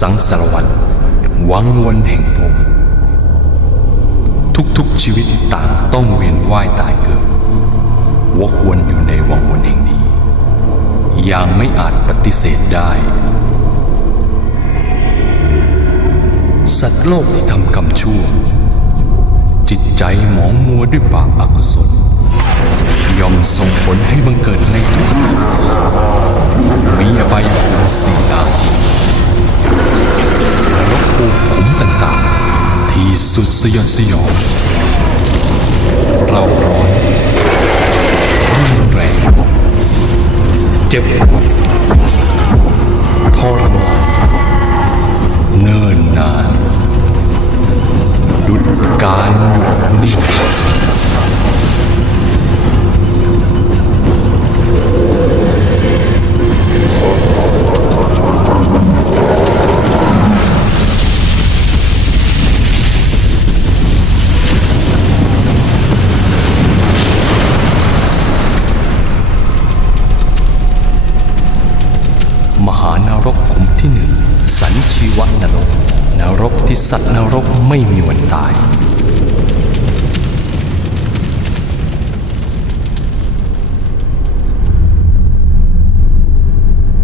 สังสารวัตรวังวนแห่งภพทุกๆชีวิตต่างต้องเวียนว่ายตายเกิด วกวนอยู่ในวังวนแห่งนี้ อย่างไม่อาจปฏิเสธได้ สัตว์โลกที่ทำกรรมชั่ว จิตใจหมองมัวด้วยบาปอากุศลย่อมส่งผลให้บังเกิดใน ยดสยองเราร้อนรุนแรงเจ็บปวดทรมานเนิ่นนานดุดการหยุดนิ่ง ที่สัตว์นรกไม่มีวันตาย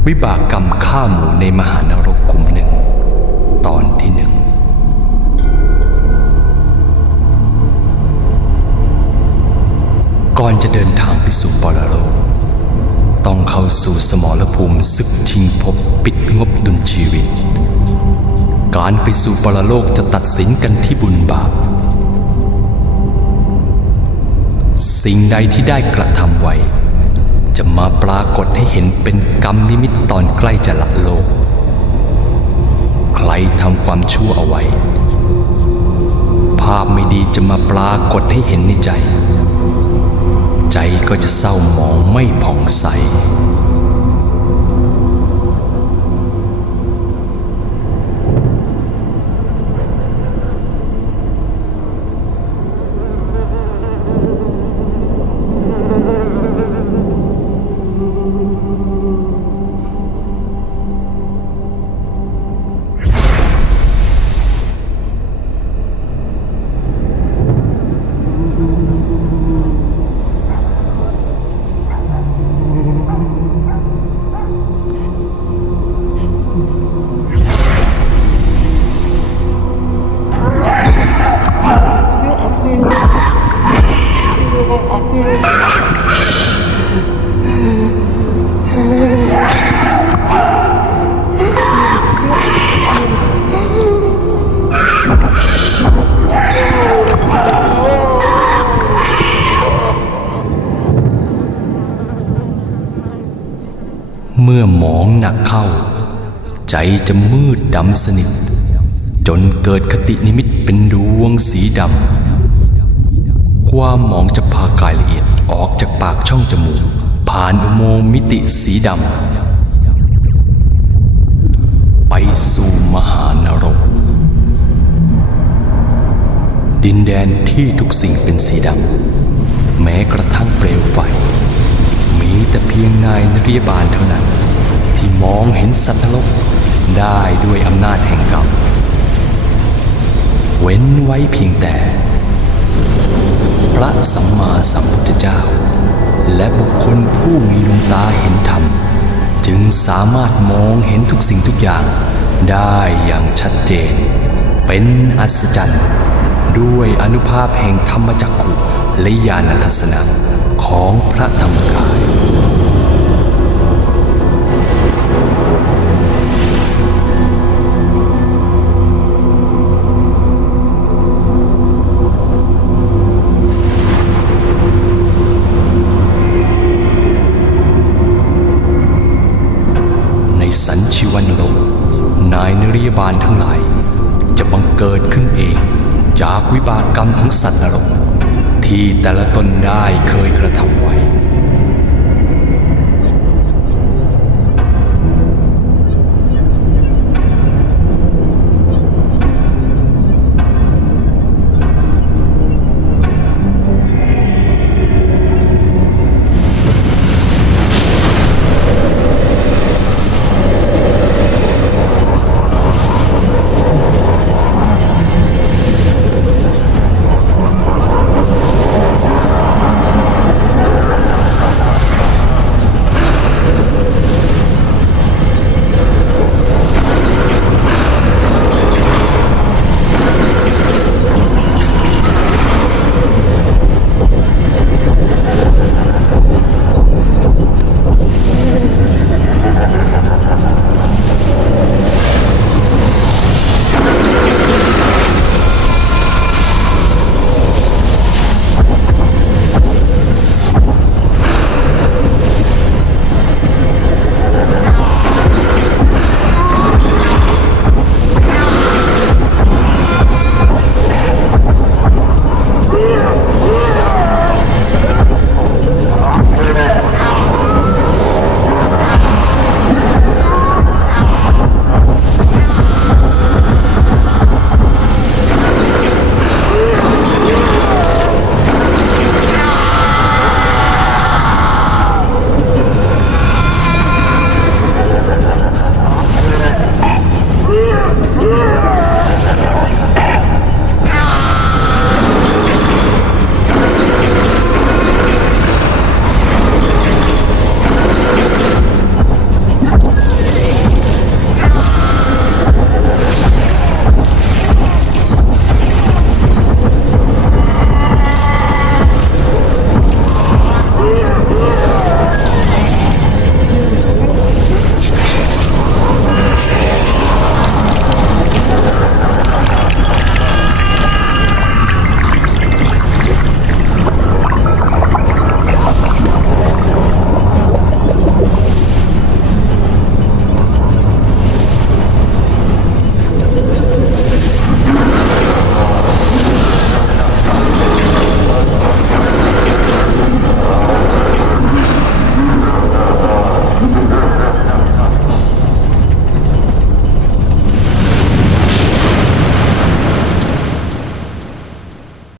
วิบากกรรมฆ่าหมูในมหานรกขุมหนึ่ง ตอนที่หนึ่งก่อนจะเดินทางไปสู่ปรโลก ต้องเข้าสู่สมรภูมิศึกชิงภพปิดงบดุลชีวิต การไปสู่ปรโลกจะตัดสินกันที่บุญบาป สิ่งใดที่ได้กระทำไว้ จะมาปรากฏให้เห็นเป็นกรรมนิมิตตอนใกล้จะละโลก ใครทำความชั่วเอาไว้ ภาพไม่ดีจะมาปรากฏให้เห็นในใจ ใจก็จะเศร้าหมองไม่ผ่องใส เมื่อหมองหนักเข้า ใจจะมืดดำสนิท จนเกิดคตินิมิตเป็นดวงสีดำความหมองจะพากายละเอียดออกจากปากช่องจมูก ผ่านอุโมงค์มิติสีดำไปสู่มหานรก ดินแดนที่ทุกสิ่งเป็นสีดำ นายนริยบาลเท่านั้น ที่มองเห็นสัตว์นรกได้ด้วยอำนาจแห่งกรรม เว้นไว้เพียงแต่ พระสัมมาสัมพุทธเจ้า และบุคคลผู้มีดวงตาเห็นธรรม จึงสามารถมองเห็นทุกสิ่งทุกอย่างได้อย่างชัดเจน เป็นอัศจรรย์ ด้วยอนุภาพแห่งธรรมจักขุและญาณทัศนะของพระธรรมกาย ริยบาลทั้งหลาย จะบังเกิดขึ้นเอง จากวิบากกรรมของสัตว์นรก ที่แต่ละตนได้เคยกระทำไว้